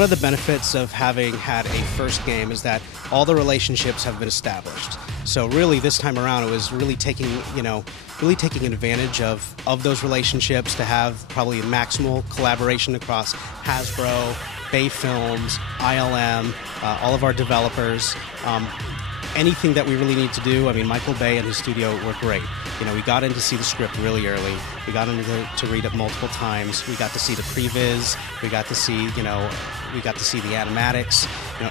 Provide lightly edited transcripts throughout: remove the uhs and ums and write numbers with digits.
One of the benefits of having had a first game is that all the relationships have been established. So really, this time around, it was really taking advantage of those relationships to have probably maximal collaboration across Hasbro, Bay Films, ILM, all of our developers. Anything that we really need to do, I mean, Michael Bay and his studio were great. We got in to see the script really early. We got in to read it multiple times. We got to see the previs. We got to see, the animatics.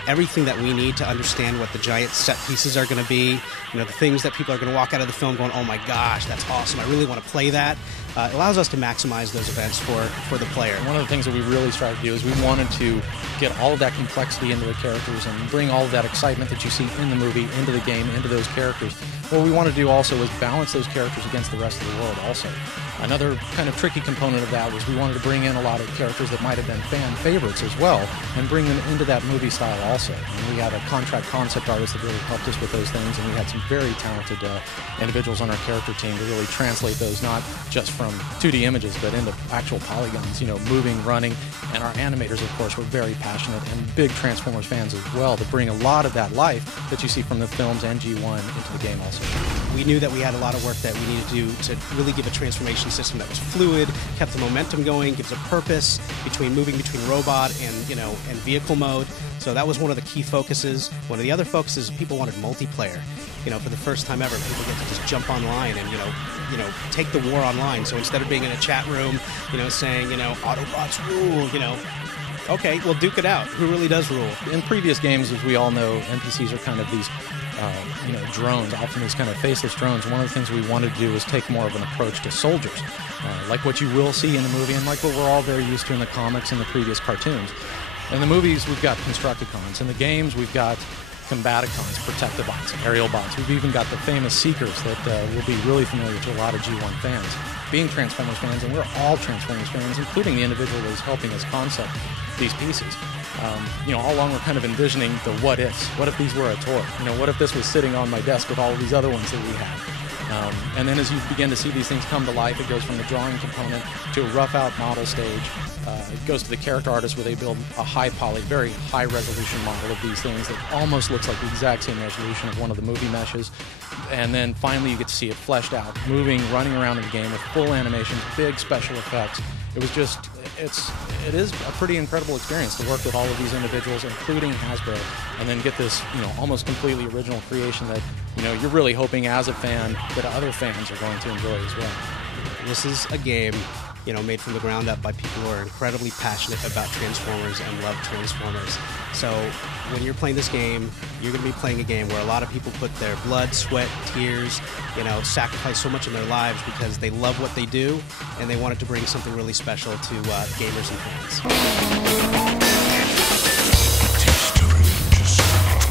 Everything that we need to understand what the giant set pieces are going to be. The things that people are going to walk out of the film going, oh my gosh, that's awesome. I really want to play that. It allows us to maximize those events for the player. One of the things that we really tried to do is we wanted to get all of that complexity into the characters and bring all of that excitement that you see in the movie into the game, into those characters. What we want to do also is balance those characters against the rest of the world also. Another kind of tricky component of that was we wanted to bring in a lot of characters that might have been fan favorites as well and bring them into that movie style also. And we had a contract concept artist that really helped us with those things, and we had some very talented individuals on our character team to really translate those not just from 2D images but into actual polygons, moving, running. And our animators, of course, were very passionate and big Transformers fans as well to bring a lot of that life that you see from the films and G1 into the game also. We knew that we had a lot of work that we needed to do to really give a transformation system that was fluid, kept the momentum going, gives a purpose moving between robot and vehicle mode. So that was one of the key focuses. One of the other focuses, people wanted multiplayer. For the first time ever, people get to just jump online and take the war online. So instead of being in a chat room, saying Autobots rule, okay, well, duke it out. Who really does rule? In previous games, as we all know, NPCs are kind of these drones, often these kind of faceless drones. One of the things we wanted to do was take more of an approach to soldiers, like what you will see in the movie and like what we're all very used to in the comics and the previous cartoons. In the movies, we've got Constructicons. In the games, we've got Combaticons, Protectobots, Aerial Bots. We've even got the famous Seekers that will be really familiar to a lot of G1 fans. Being Transformers fans, and we're all Transformers fans, including the individual that is helping us concept these pieces. All along we're kind of envisioning the what ifs. What if these were a toy? What if this was sitting on my desk with all of these other ones that we have? And then as you begin to see these things come to life, it goes from the drawing component to a rough out model stage. It goes to the character artist where they build a high poly, very high resolution model of these things that almost looks like the exact same resolution of one of the movie meshes. And then finally you get to see it fleshed out, moving, running around in the game with full animations, big special effects. It is a pretty incredible experience to work with all of these individuals, including Hasbro, and then get this, almost completely original creation that, you're really hoping as a fan that other fans are going to enjoy as well. This is a game, made from the ground up by people who are incredibly passionate about Transformers and love Transformers. So when you're playing this game, you're going to be playing a game where a lot of people put their blood, sweat, tears, sacrifice so much in their lives because they love what they do and they wanted to bring something really special to gamers and fans.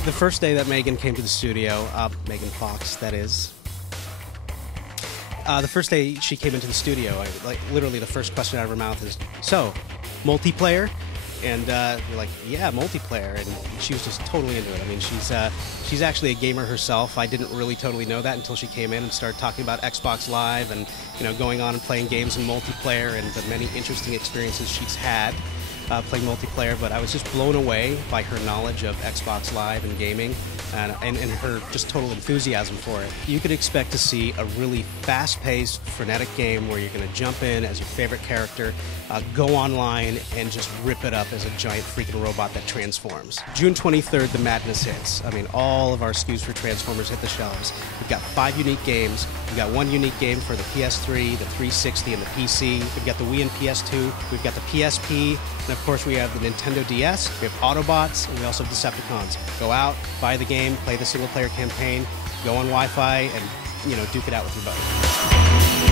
The first day that Megan came to the studio, Megan Fox, that is, the first day she came into the studio, literally the first question out of her mouth is, so, multiplayer? And we're like, yeah, multiplayer. And she was just totally into it. I mean, she's actually a gamer herself. I didn't really totally know that until she came in and started talking about Xbox Live and, going on and playing games in multiplayer and the many interesting experiences she's had playing multiplayer. But I was just blown away by her knowledge of Xbox Live and gaming and her just total enthusiasm for it. You could expect to see a really fast-paced, frenetic game where you're going to jump in as your favorite character, go online, and just rip it up as a giant freaking robot that transforms. June 23rd, the madness hits. I mean, all of our SKUs for Transformers hit the shelves. We've got 5 unique games. We've got 1 unique game for the PS3, the 360, and the PC. We've got the Wii and PS2. We've got the PSP. And of course, we have the Nintendo DS. We have Autobots, and we also have Decepticons. Go out, buy the game, play the single-player campaign, go on Wi-Fi, and, duke it out with your buddy.